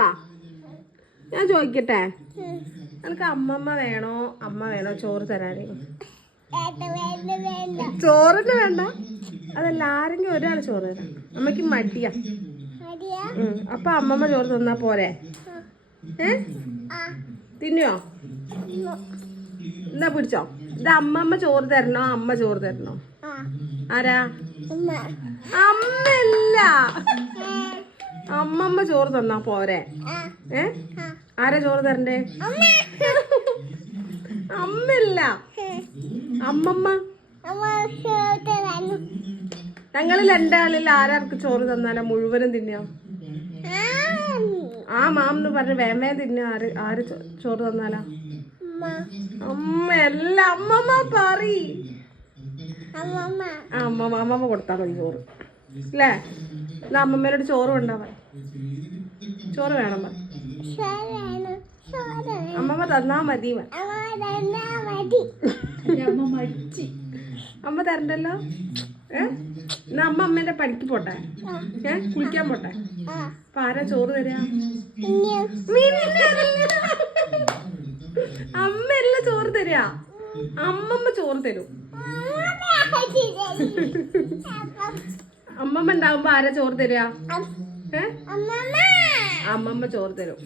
വാ, ഞാൻ ചോദിക്കട്ടെ, നിനക്ക് അമ്മമ്മ വേണോ അമ്മ വേണോ ചോറ് തരാനേ? ചോറിന് വേണ്ട, അതല്ല, ആരെങ്കിലും ഒരാൾ ചോറ് തരാം. അമ്മക്ക് മടിയാ. അപ്പൊ അമ്മമ്മ ചോറ് തന്നാ പോരെ? തിന്നോ? എന്നാ പിടിച്ചോ. ഇത് അമ്മമ്മ ചോറ് തരണോ അമ്മ ചോറ് തരണോ? ആരാ? അമ്മല്ല, അമ്മമ്മ ചോറ് തന്നാ പോരെ? ആരാ ചോറ് തരണ്ടേ? അമ്മല്ല, അമ്മമ്മ. ഞങ്ങള് രണ്ടാളിൽ ആരാർക്ക് ചോറ് തന്നാലാ മുഴുവനും തിന്നാ? ആ മാമെന്ന് പറഞ്ഞ് വേമേ തിന്നാ. ആര് ചോറ് തന്നാലാ? അമ്മല്ല, അമ്മമ്മ പറ. അമ്മമ്മ കൊടുത്താ മതി ചോറ് അല്ലേ? എന്നാ അമ്മമ്മേനോട് ചോറ് കൊണ്ടാവാ. ചോറ് വേണം, അമ്മമ്മ തന്നാ മതി. അമ്മ തരണ്ടല്ലോ. എന്നാ അമ്മ അമ്മേന്റെ പണിക്ക് പോട്ടെ, കുളിക്കാൻ പോട്ടെ. അപ്പൊ ആരാ ചോറ് തരാ? അമ്മയല്ല ചോറ് തരാ, അമ്മമ്മ ചോറ് തരും. അമ്മമ്മ ഉണ്ടാവുമ്പോ ആരാ ചോറ് തരാ? അമ്മമ്മ ചോറ് തരും.